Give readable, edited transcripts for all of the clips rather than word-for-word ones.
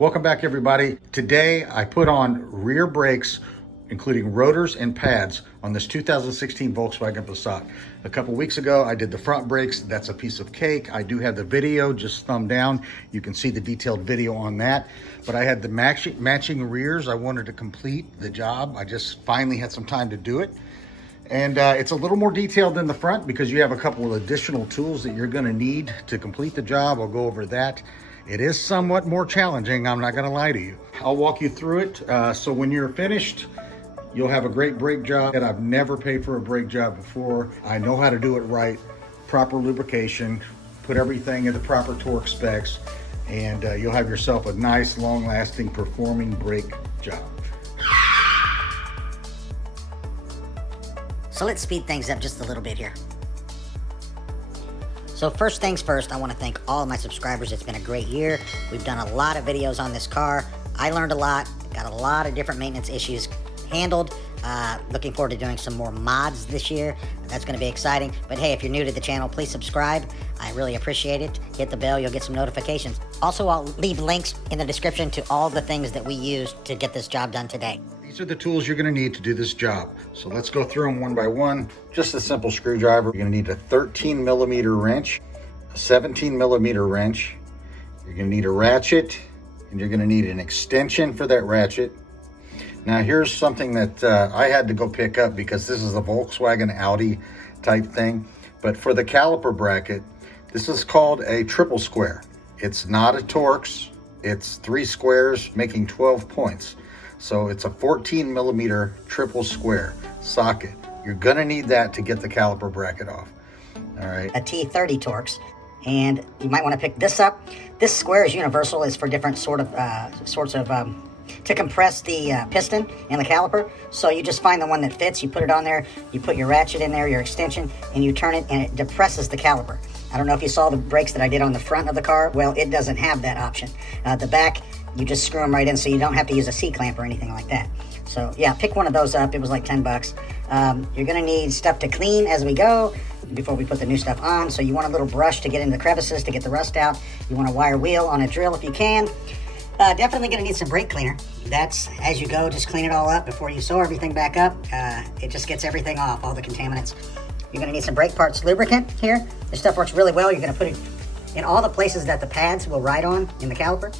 Welcome back, everybody. Today I put on rear brakes, including rotors and pads, on this 2016 Volkswagen Passat. A couple weeks ago I did the front brakes. That's a piece of cake. I do have the video, just thumb down. You can see the detailed video on that. But I had the matching rears. I wanted to complete the job. I just finally had some time to do it. And it's a little more detailed than the front because you have a couple of additional tools that you're gonna need to complete the job. I'll go over that. It is somewhat more challenging, I'm not gonna lie to you. I'll walk you through it. So when you're finished, you'll have a great brake job. And I've never paid for a brake job before. I know how to do it right. Proper lubrication, put everything in the proper torque specs, and you'll have yourself a nice, long-lasting, performing brake job. So let's speed things up just a little bit here. So first things first, I want to thank all of my subscribers. It's been a great year. We've done a lot of videos on this car. I learned a lot, got a lot of different maintenance issues handled. Looking forward to doing some more mods this year. That's going to be exciting. But hey, if you're new to the channel, please subscribe. I really appreciate it. Hit the bell, you'll get some notifications. Also, I'll leave links in the description to all the things that we used to get this job done today. These are the tools you're going to need to do this job. So let's go through them one by one. Just a simple screwdriver. You're going to need a 13 millimeter wrench, a 17 millimeter wrench. You're going to need a ratchet, and you're going to need an extension for that ratchet. Now here's something that I had to go pick up because this is a Volkswagen Audi type thing. But for the caliper bracket, this is called a triple square. It's not a Torx. It's 3 squares making 12 points. So it's a 14 millimeter triple square socket. You're gonna need that to get the caliper bracket off. All right. A T30 Torx, and you might want to pick this up. This square is universal. It's for different sorts of to compress the piston and the caliper. So you just find the one that fits, you put it on there, you put your ratchet in there, your extension, and you turn it and it depresses the caliper. I don't know if you saw the brakes that I did on the front of the car. Well, it doesn't have that option. The back, you just screw them right in so you don't have to use a C-clamp or anything like that. So yeah, pick one of those up. It was like 10 bucks. You're gonna need stuff to clean as we go before we put the new stuff on. So you want a little brush to get into the crevices to get the rust out. You want a wire wheel on a drill if you can. Definitely gonna need some brake cleaner. That's as you go, just clean it all up before you sew everything back up. It just gets everything off, all the contaminants. You're gonna need some brake parts lubricant here. This stuff works really well. You're gonna put it in all the places that the pads will ride on in the caliper.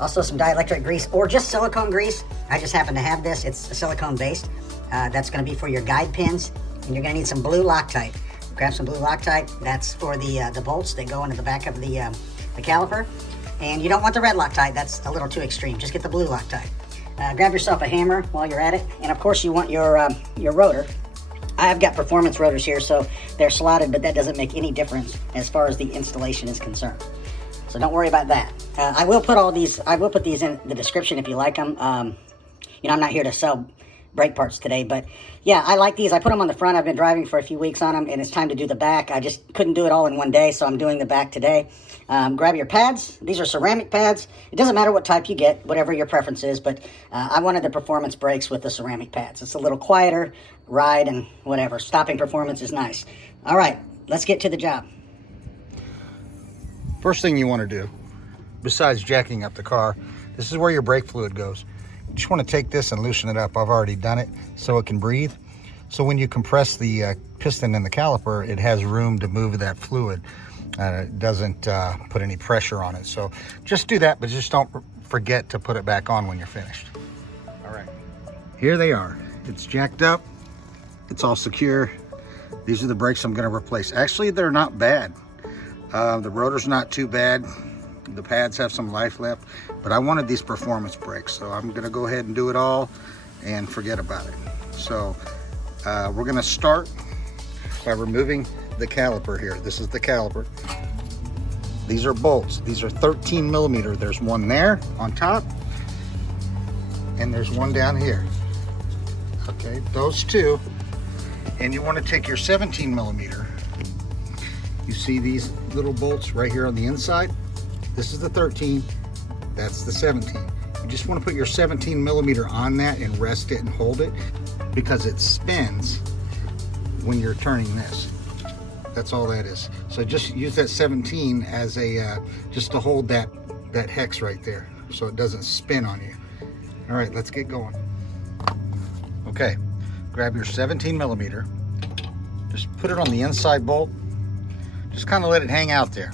Also some dielectric grease or just silicone grease. I just happen to have this. It's silicone based. That's gonna be for your guide pins. And you're gonna need some blue Loctite. Grab some blue Loctite. That's for the bolts that go into the back of the caliper. And you don't want the red Loctite, that's a little too extreme. Just get the blue Loctite. Grab yourself a hammer while you're at it. And of course you want your rotor. I've got performance rotors here, so they're slotted, but that doesn't make any difference as far as the installation is concerned. So don't worry about that. I will put these in the description if you like them. You know, I'm not here to sell brake parts today, but yeah, I like these. I put them on the front. I've been driving for a few weeks on them, and it's time to do the back. I just couldn't do it all in one day, so I'm doing the back today. Grab your pads. These are ceramic pads. It doesn't matter what type you get, whatever your preference is, but I wanted the performance brakes with the ceramic pads. It's a little quieter ride and whatever. Stopping performance is nice. All right, let's get to the job. First thing you want to do, besides jacking up the car, this is where your brake fluid goes. You just want to take this and loosen it up. I've already done it so it can breathe. So when you compress the piston in the caliper, it has room to move that fluid. It doesn't put any pressure on it. So just do that, but just don't forget to put it back on when you're finished. All right, here they are. It's jacked up. It's all secure. These are the brakes I'm going to replace. Actually, they're not bad. The rotor's not too bad. The pads have some life left, but I wanted these performance brakes, so I'm gonna go ahead and do it all and forget about it. So we're gonna start by removing the caliper here. This is the caliper. These are bolts. These are 13 millimeter. There's one there on top, and there's one down here. Okay, those two. And you want to take your 17 millimeter. You see these little bolts right here on the inside? This is the 13, that's the 17. You just want to put your 17 millimeter on that and rest it and hold it because it spins when you're turning this. That's all that is. So just use that 17 as a, just to hold that hex right there. so it doesn't spin on you. All right, let's get going. Okay, grab your 17 millimeter. Just put it on the inside bolt. Just kind of let it hang out there.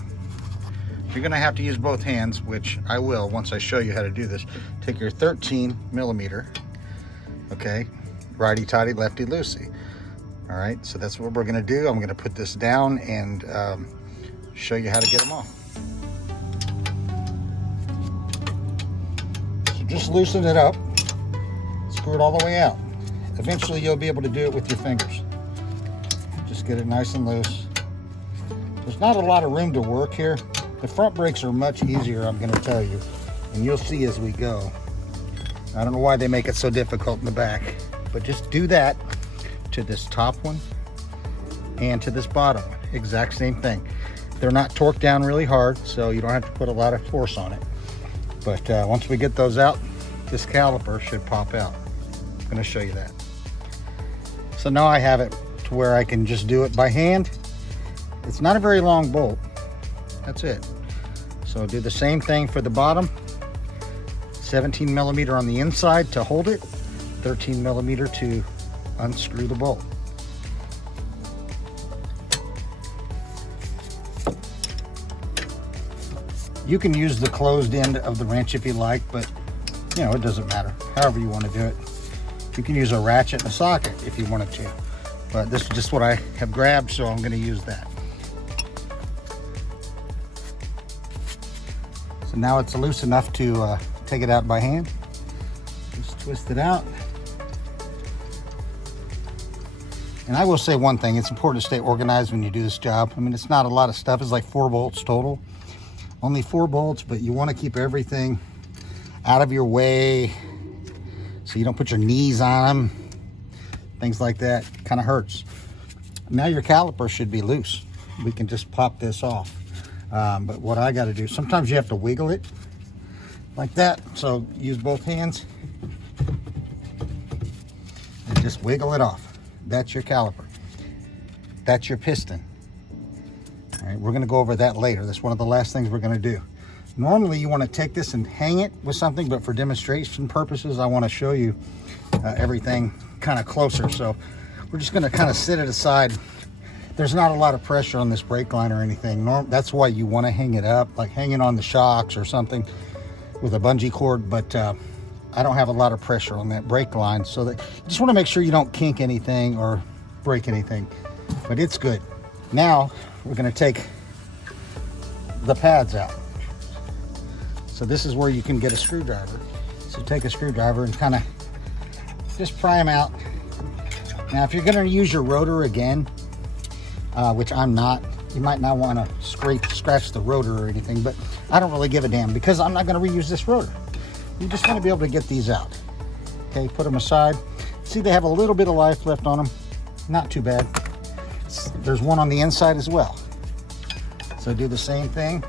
You're gonna have to use both hands, which I will once I show you how to do this. Take your 13 millimeter, okay, righty-tighty, lefty-loosey. All right, so that's what we're gonna do. I'm gonna put this down and show you how to get them off. So just loosen it up, screw it all the way out. Eventually you'll be able to do it with your fingers. Just get it nice and loose. There's not a lot of room to work here. The front brakes are much easier, I'm gonna tell you, and you'll see as we go. I don't know why they make it so difficult in the back, but just do that to this top one and to this bottom one. Exact same thing. They're not torqued down really hard, so you don't have to put a lot of force on it. But once we get those out, this caliper should pop out. I'm gonna show you that. So now I have it to where I can just do it by hand. It's not a very long bolt. That's it. So do the same thing for the bottom. 17 millimeter on the inside to hold it, 13 millimeter to unscrew the bolt. You can use the closed end of the wrench if you like, but you know, it doesn't matter. However you want to do it. You can use a ratchet and a socket if you wanted to, but this is just what I have grabbed, so I'm going to use that. So now it's loose enough to take it out by hand. Just twist it out. And I will say one thing, it's important to stay organized when you do this job. I mean, it's not a lot of stuff. It's like 4 bolts total. Only 4 bolts, but you want to keep everything out of your way so you don't put your knees on them. Things like that kind of hurts. Now your caliper should be loose. We can just pop this off. But what I got to do, sometimes you have to wiggle it like that. So use both hands and just wiggle it off. That's your caliper. That's your piston. All right, we're going to go over that later. That's one of the last things we're going to do. Normally you want to take this and hang it with something, but for demonstration purposes, I want to show you everything kind of closer. So we're just going to kind of sit it aside. There's not a lot of pressure on this brake line or anything. That's why you want to hang it up, like hanging on the shocks or something with a bungee cord, but I don't have a lot of pressure on that brake line, so that you just want to make sure you don't kink anything or break anything, but it's good. Now we're going to take the pads out. So this is where you can get a screwdriver. So take a screwdriver and kind of just pry them out. Now if you're going to use your rotor again, which I'm not, you might not want to scratch the rotor or anything, but I don't really give a damn because I'm not going to reuse this rotor. You just want to be able to get these out. Okay, put them aside. See, they have a little bit of life left on them. Not too bad. There's one on the inside as well. So do the same thing.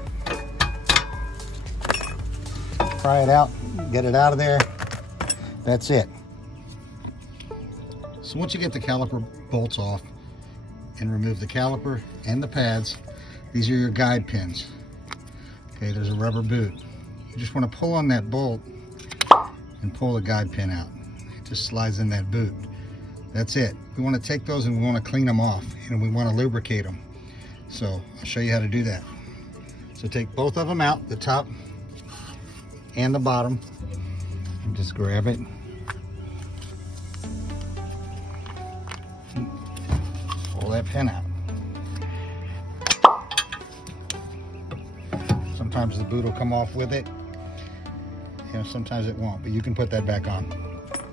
Pry it out, get it out of there. That's it. So once you get the caliper bolts off and remove the caliper and the pads, these are your guide pins. Okay, there's a rubber boot. You just want to pull on that bolt and pull the guide pin out. It just slides in that boot. That's it. We want to take those and we want to clean them off and we want to lubricate them. So I'll show you how to do that. So take both of them out, the top and the bottom, and just grab it. Pull that pin out. Sometimes the boot will come off with it. You know, sometimes it won't, but you can put that back on.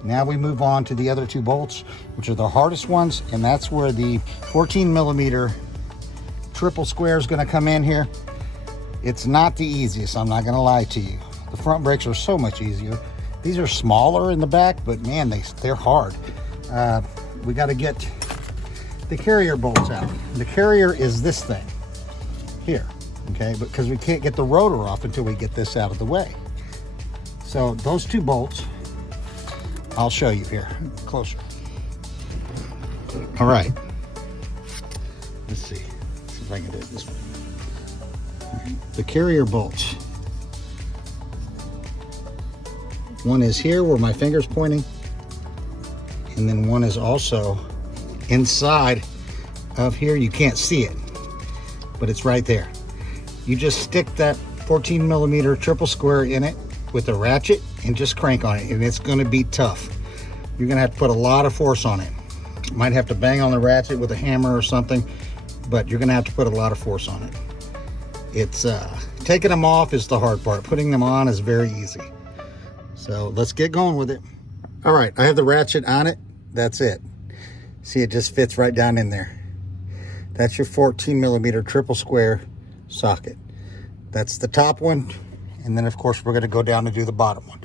Now we move on to the other 2 bolts, which are the hardest ones, and that's where the 14 millimeter triple square is going to come in here. It's not the easiest, I'm not going to lie to you. The front brakes are so much easier. These are smaller in the back, but man, they're hard. We got to get the carrier bolts out. The carrier is this thing here, okay? Because we can't get the rotor off until we get this out of the way. So those 2 bolts, I'll show you here closer. All right. Let's see. Let's see if I can do it this way. The carrier bolts One is here where my finger's pointing, and then one is also inside of here. You can't see it, but it's right there. You just stick that 14 millimeter triple square in it with a ratchet and just crank on it, and it's going to be tough. You're going to have to put a lot of force on it. You might have to bang on the ratchet with a hammer or something, but you're going to have to put a lot of force on it. It's taking them off is the hard part. Putting them on is very easy. So let's get going with it. All right, I have the ratchet on it. That's it. See, it just fits right down in there. That's your 14 millimeter triple square socket. That's the top one. And then of course we're going to go down and do the bottom one.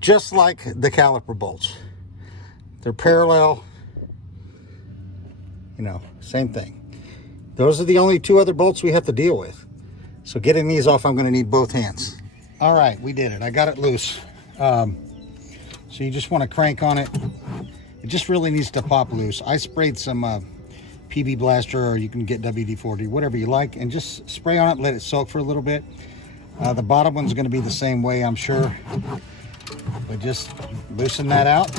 Just like the caliper bolts. They're parallel, you know, same thing. Those are the only two other bolts we have to deal with. So getting these off, I'm going to need both hands. All right, we did it. I got it loose. So you just want to crank on it. It just really needs to pop loose. I sprayed some PB Blaster, or you can get WD-40, whatever you like, and just spray on it, let it soak for a little bit. The bottom one's going to be the same way, I'm sure. But just loosen that out.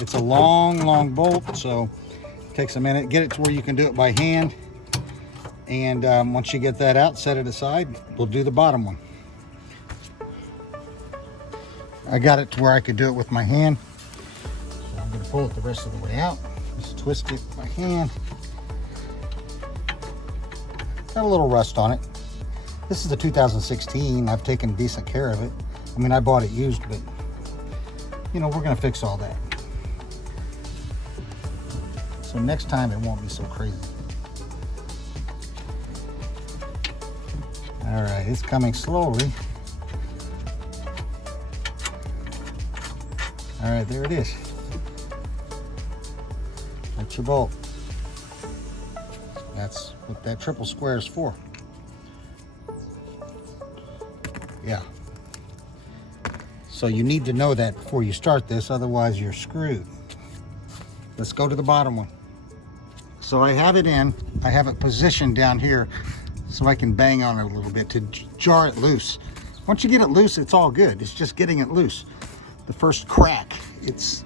It's a long bolt, so it takes a minute. Get it to where you can do it by hand. And once you get that out, set it aside. We'll do the bottom one. I got it to where I could do it with my hand. So I'm going to pull it the rest of the way out. Just twist it with my hand. Got a little rust on it. This is a 2016. I've taken decent care of it. I mean, I bought it used, but you know, we're going to fix all that. So next time it won't be so crazy. All right, it's coming slowly. All right, there it is. That's your bolt. That's what that triple square is for. Yeah. So you need to know that before you start this, otherwise you're screwed. Let's go to the bottom one. So I have it in, I have it positioned down here so I can bang on it a little bit to jar it loose. Once you get it loose, it's all good. It's just getting it loose. The first crack, it's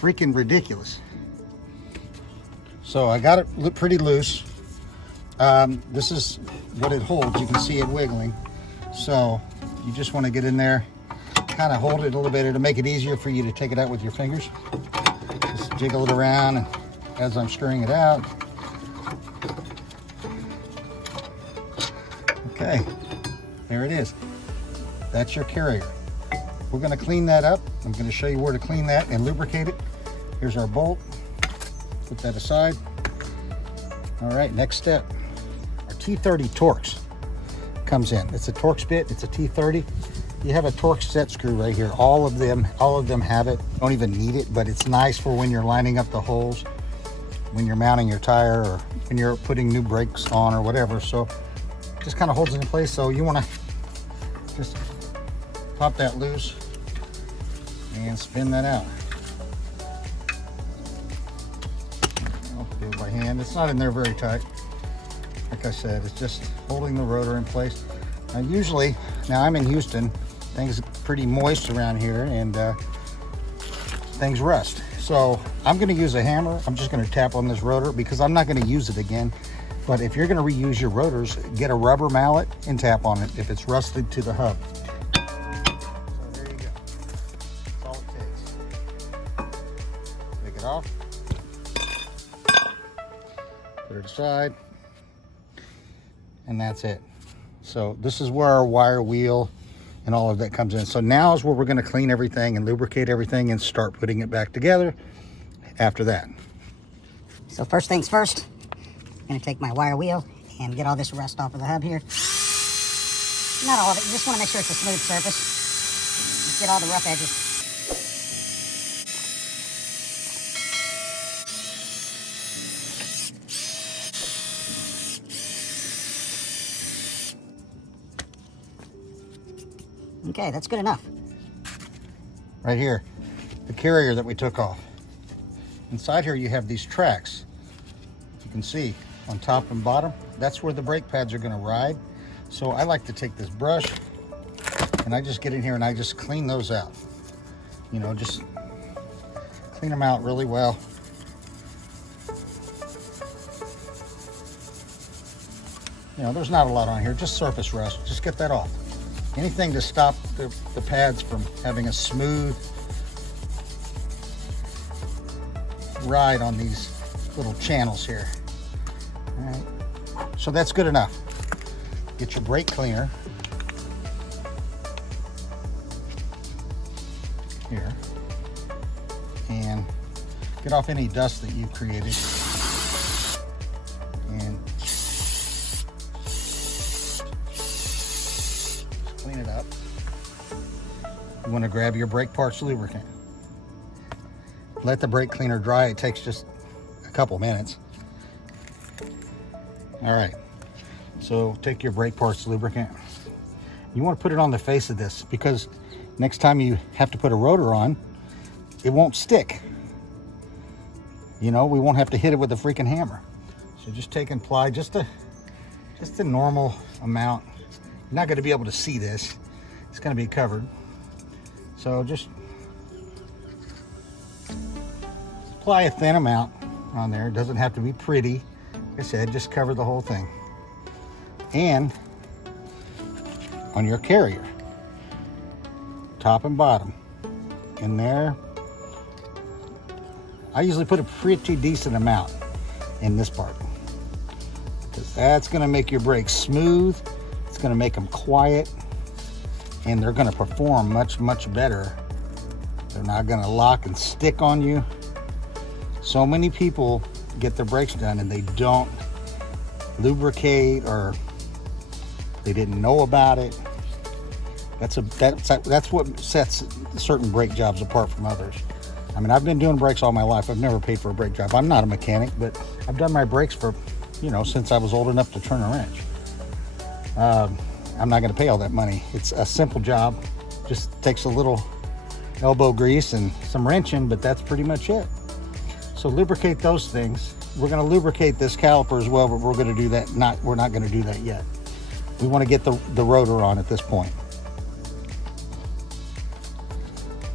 freaking ridiculous. So I got it pretty loose. This is what it holds. You can see it wiggling. So you just want to get in there, kind of hold it a little bit. It'll make it easier for you to take it out with your fingers. Just jiggle it around and as I'm screwing it out. Okay, there it is. That's your carrier. We're going to clean that up. I'm going to show you where to clean that and lubricate it. Here's our bolt. Put that aside. All right, next step. Our T30 Torx comes in. It's a Torx bit. It's a T30. You have a Torx set screw right here. All of them have it. Don't even need it, but it's nice for when you're lining up the holes, when you're mounting your tire, or when you're putting new brakes on or whatever. So just kind of holds it in place. So you want to just pop that loose and spin that out. I'll do it by hand. It's not in there very tight. Like I said, it's just holding the rotor in place. Now I'm in Houston, things are pretty moist around here, and things rust. So I'm going to use a hammer. I'm just going to tap on this rotor because I'm not going to use it again. But if you're going to reuse your rotors, get a rubber mallet and tap on it if it's rusted to the hub. So there you go. That's all it takes. Take it off. Put it aside. And that's it. So this is where our wire wheel and all of that comes in. So now is where we're going to clean everything and lubricate everything and start putting it back together after that. So first things first, I'm going to take my wire wheel and get all this rust off of the hub here. Not all of it, you just want to make sure it's a smooth surface. Just get all the rough edges. Okay, that's good enough. Right here, the carrier that we took off. Inside here you have these tracks. You can see on top and bottom, that's where the brake pads are going to ride. So I like to take this brush and I just get in here and I just clean those out. You know, just clean them out really well. You know, there's not a lot on here, just surface rust. Just get that off. Anything to stop the pads from having a smooth ride on these little channels here. All right, so that's good enough. Get your brake cleaner here and get off any dust that you've created. And clean it up. You want to grab your brake parts lubricant. Let the brake cleaner dry. It takes just a couple minutes. All right, so take your brake parts lubricant. You want to put it on the face of this because next time you have to put a rotor on, it won't stick. You know, we won't have to hit it with a freaking hammer. So just take and apply just a normal amount. You're not going to be able to see this. It's going to be covered. So just apply a thin amount on there. It doesn't have to be pretty. Like I said, just cover the whole thing. And on your carrier, top and bottom, in there, I usually put a pretty decent amount in this part because that's going to make your brakes smooth. It's going to make them quiet, and they're going to perform much, much better. They're not going to lock and stick on you. So many people get their brakes done and they don't lubricate, or they didn't know about it. That's what sets certain brake jobs apart from others. I mean, I've been doing brakes all my life. I've never paid for a brake job. I'm not a mechanic, but I've done my brakes for, you know, since I was old enough to turn a wrench. I'm not going to pay all that money. It's a simple job. Just takes a little elbow grease and some wrenching, but that's pretty much it. So lubricate those things. We're going to lubricate this caliper as well, but we're going to do that. We're not going to do that yet. We want to get the rotor on at this point.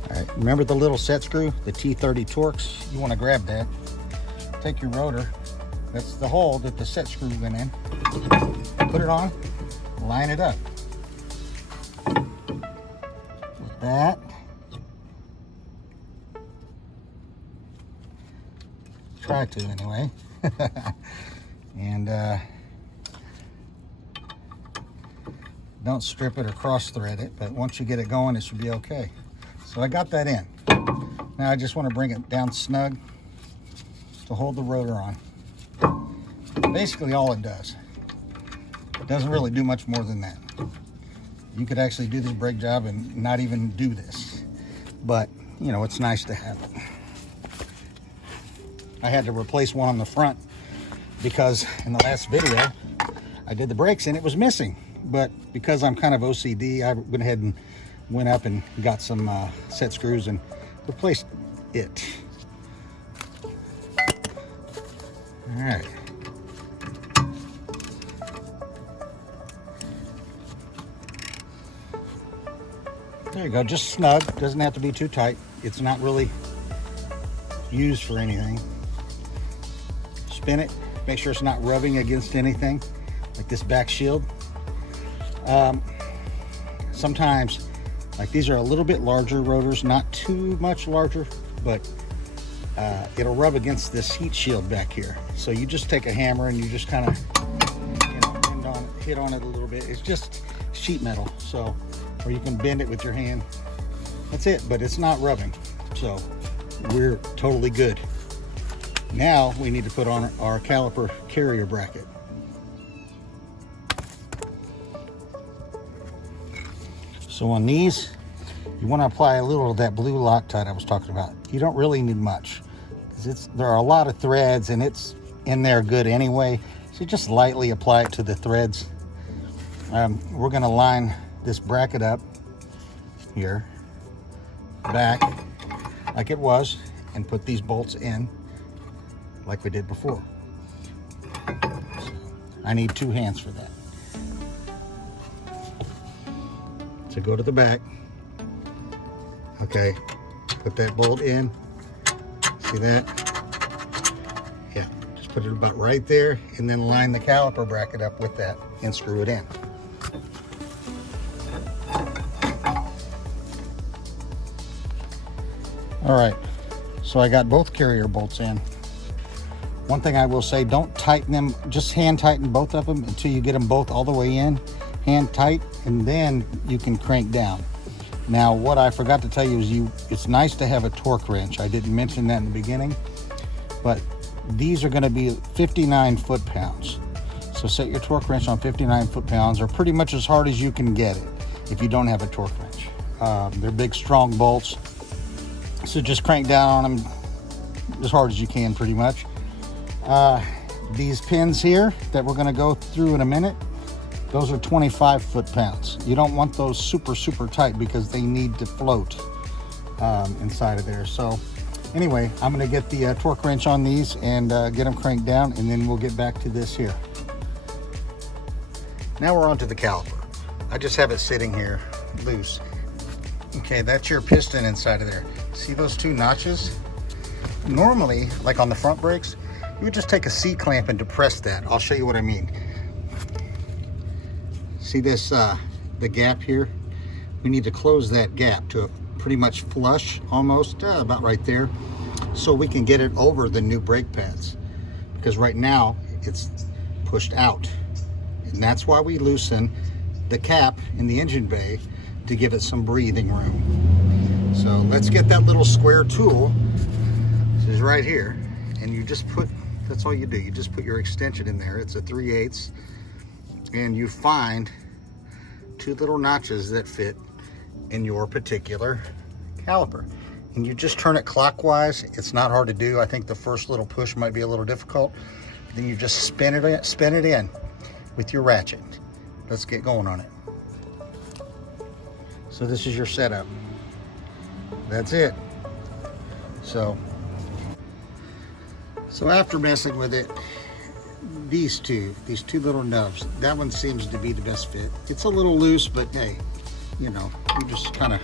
All right, remember the little set screw, the T30 Torx? You want to grab that. Take your rotor. That's the hole that the set screw went in. Put it on. Line it up. With that. Try to anyway. And don't strip it or cross thread it, but once you get it going, it should be okay. So I got that in. Now I just want to bring it down snug to hold the rotor on. Basically all it does. It doesn't really do much more than that. You could actually do this brake job and not even do this, but you know, it's nice to have it. I had to replace one on the front because in the last video I did the brakes and it was missing, but because I'm kind of OCD, I went ahead and went up and got some set screws and replaced it. All right. There you go, just snug. Doesn't have to be too tight. It's not really used for anything. Spin it, make sure it's not rubbing against anything, like this back shield. Sometimes, like these are a little bit larger rotors, not too much larger, but it'll rub against this heat shield back here. So you just take a hammer and you just kind of, you know, hit on it a little bit. It's just sheet metal, so, or you can bend it with your hand. That's it, but it's not rubbing, so we're totally good. Now we need to put on our caliper carrier bracket. So on these, you want to apply a little of that blue Loctite I was talking about. You don't really need much, because there are a lot of threads and it's in there good anyway. So just lightly apply it to the threads. We're going to line this bracket up here, back, like it was, and put these bolts in like we did before. So I need 2 hands for that. So go to the back. Okay, Put that bolt in. See that? Yeah, just put it about right there, and then line the caliper bracket up with that and screw it in. All right, so I got both carrier bolts in. One thing I will say, don't tighten them, just hand tighten both of them until you get them both all the way in, hand tight, and then you can crank down. Now, what I forgot to tell you is it's nice to have a torque wrench. I didn't mention that in the beginning, but these are gonna be 59 foot-pounds. So set your torque wrench on 59 foot-pounds, or pretty much as hard as you can get it if you don't have a torque wrench. They're big, strong bolts, so just crank down on them as hard as you can, pretty much. These pins here that we're gonna go through in a minute, those are 25 foot-pounds. You don't want those super, super tight because they need to float inside of there. So anyway, I'm gonna get the torque wrench on these and get them cranked down, and then we'll get back to this here. Now we're onto the caliper. I just have it sitting here loose. Okay, that's your piston inside of there. See those two notches? Normally, like on the front brakes, you would just take a C-clamp and depress that. I'll show you what I mean. See this, the gap here? We need to close that gap to a pretty much flush, almost, about right there, so we can get it over the new brake pads. Because right now, it's pushed out. And that's why we loosen the cap in the engine bay to give it some breathing room. So let's get that little square tool, which is right here, and you just put, that's all you do, you just put your extension in there. It's a 3/8, and you find two little notches that fit in your particular caliper, and you just turn it clockwise. It's not hard to do. I think the first little push might be a little difficult. Then you just spin it in with your ratchet. Let's get going on it. So this is your setup. That's it. So after messing with it, these two little nubs, that one seems to be the best fit. It's a little loose, but hey, you know, you just kind of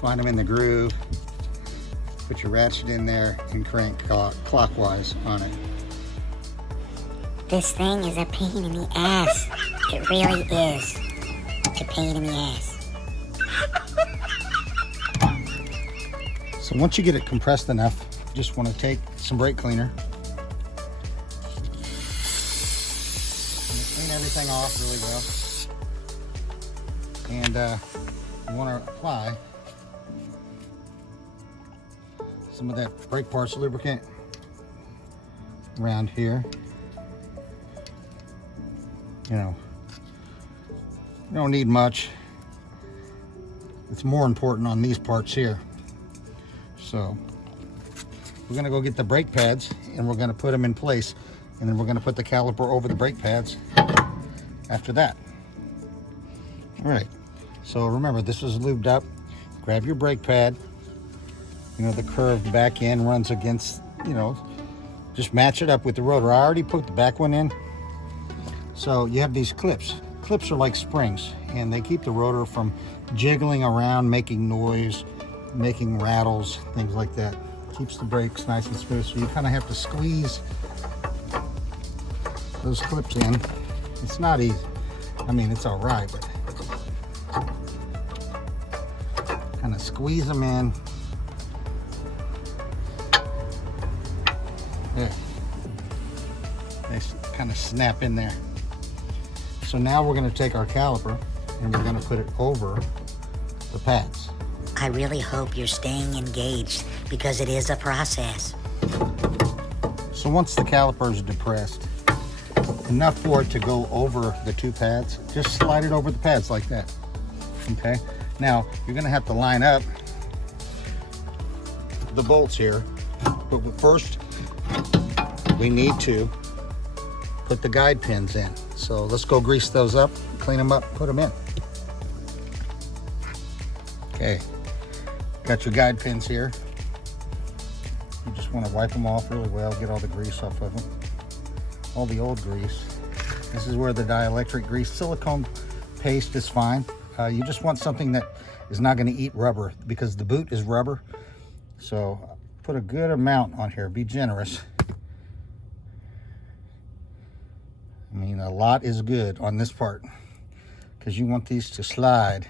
find them in the groove, put your ratchet in there, and crank clockwise on it. This thing is a pain in the ass. It really is. It's a pain in the ass. So once you get it compressed enough, you just want to take some brake cleaner, clean everything off really well, and you want to apply some of that brake parts lubricant around here. You know, you don't need much. It's more important on these parts here. So we're gonna go get the brake pads and we're gonna put them in place, and then we're gonna put the caliper over the brake pads after that. All right, so remember, this is lubed up. Grab your brake pad. You know, the curved back end runs against, you know, just match it up with the rotor. I already put the back one in. So you have these clips. Clips are like springs, and they keep the rotor from jiggling around, making noise, making rattles, things like that. Keeps the brakes nice and smooth. So you kind of have to squeeze those clips in. It's not easy. I mean, it's all right, but kind of squeeze them in. There. They kind of snap in there. So now we're going to take our caliper and we're going to put it over the pads. I really hope you're staying engaged because it is a process. So once the caliper is depressed, enough for it to go over the two pads, just slide it over the pads like that. Okay? Now, you're going to have to line up the bolts here, but first we need to put the guide pins in. So let's go grease those up, clean them up, put them in. Okay, got your guide pins here. You just want to wipe them off really well, get all the grease off of them, all the old grease. This is where the dielectric grease, silicone paste is fine. You just want something that is not going to eat rubber, because the boot is rubber. So put a good amount on here, be generous. I mean, a lot is good on this part because you want these to slide.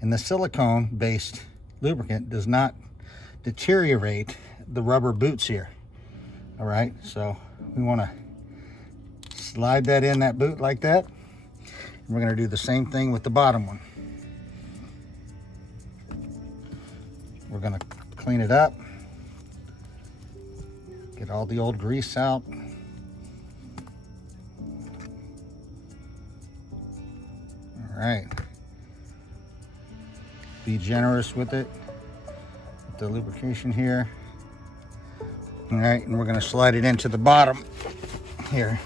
And the silicone based lubricant does not deteriorate the rubber boots here. All right, so we want to slide that in that boot like that. And we're going to do the same thing with the bottom one. We're going to clean it up, get all the old grease out. All right, be generous with it, with the lubrication here. All right, and we're going to slide it into the bottom here.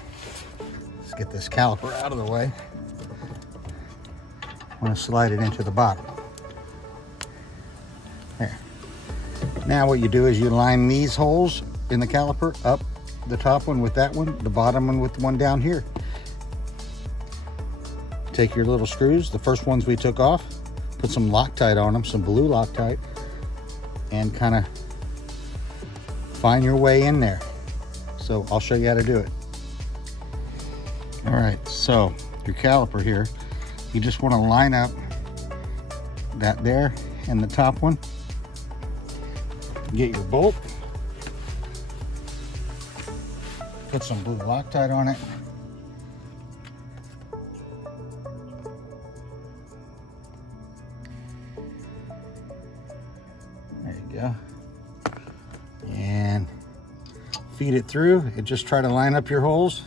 Let's get this caliper out of the way. I want to slide it into the bottom. There. Now what you do is you line these holes in the caliper up, the top one with that one, the bottom one with the one down here. Take your little screws, the first ones we took off, put some Loctite on them, some blue Loctite, and kind of find your way in there. So I'll show you how to do it. All right, so your caliper here, you just want to line up that there and the top one. Get your bolt, put some blue Loctite on it. There you go. And feed it through and just try to line up your holes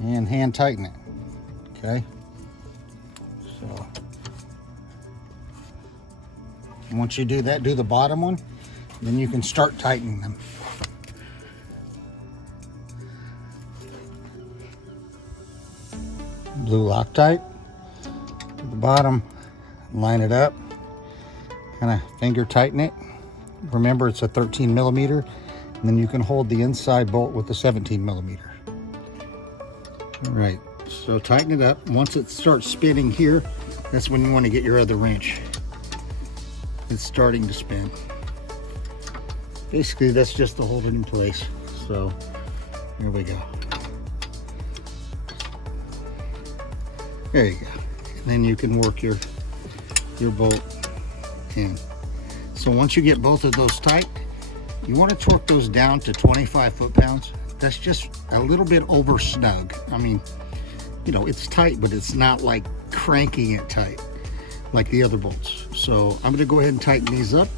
and hand tighten it. Okay, so once you do that, do the bottom one, then you can start tightening them. Blue Loctite to the bottom, line it up, kind of finger tighten it. Remember, it's a 13 millimeter, and then you can hold the inside bolt with the 17 millimeter. All right, so tighten it up. Once it starts spinning here, that's when you want to get your other wrench. It's starting to spin. Basically, that's just to hold it in place. So here we go. There you go. And then you can work your bolt in. So once you get both of those tight, you want to torque those down to 25 foot-pounds. That's just a little bit over snug. I mean, you know, it's tight, but it's not like cranking it tight like the other bolts. So I'm going to go ahead and tighten these up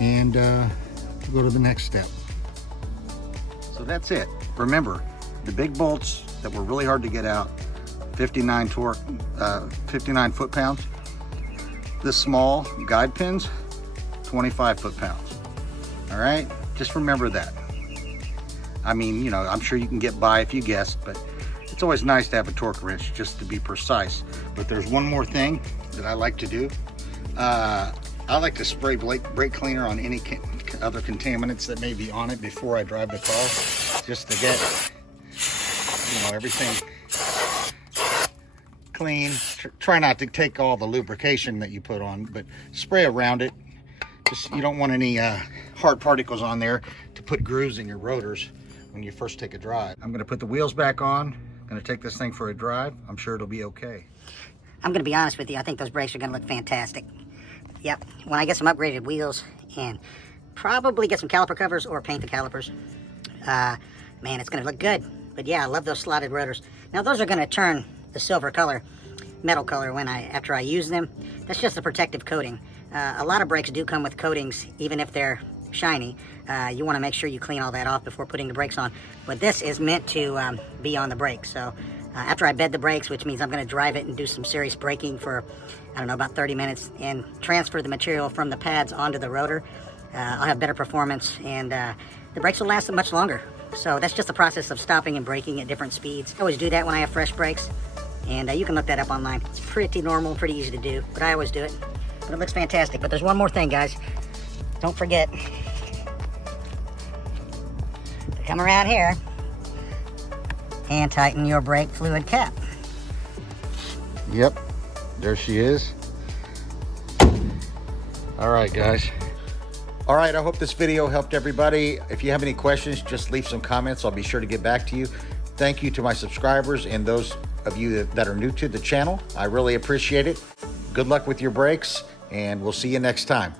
and go to the next step. So that's it. Remember, the big bolts that were really hard to get out, 59 torque, 59 foot-pounds. The small guide pins, 25 foot-pounds. All right, just remember that. I mean, you know, I'm sure you can get by if you guessed, but it's always nice to have a torque wrench just to be precise. But there's one more thing that I like to do. I like to spray brake cleaner on any other contaminants that may be on it before I drive the car, just to get, you know, everything clean. Try not to take all the lubrication that you put on, but spray around it. Just, you don't want any hard particles on there to put grooves in your rotors when you first take a drive. I'm gonna put the wheels back on. I'm gonna take this thing for a drive. I'm sure it'll be okay. I'm gonna be honest with you, I think those brakes are gonna look fantastic. Yep, when I get some upgraded wheels and probably get some caliper covers or paint the calipers, man, it's gonna look good. But yeah, I love those slotted rotors. Now those are gonna turn the silver color, metal color, after I use them. That's just a protective coating. A lot of brakes do come with coatings, even if they're shiny. You want to make sure you clean all that off before putting the brakes on. But this is meant to be on the brakes. So after I bed the brakes, which means I'm going to drive it and do some serious braking for, I don't know, about 30 minutes and transfer the material from the pads onto the rotor, I'll have better performance, and the brakes will last much longer. So that's just the process of stopping and braking at different speeds. I always do that when I have fresh brakes, and you can look that up online. It's pretty normal, pretty easy to do, but I always do it. But it looks fantastic. But there's one more thing, guys. Don't forget to come around here and tighten your brake fluid cap. Yep, there she is. All right, guys. All right, I hope this video helped everybody. If you have any questions, just leave some comments. I'll be sure to get back to you. Thank you to my subscribers and those of you that are new to the channel. I really appreciate it. Good luck with your brakes, and we'll see you next time.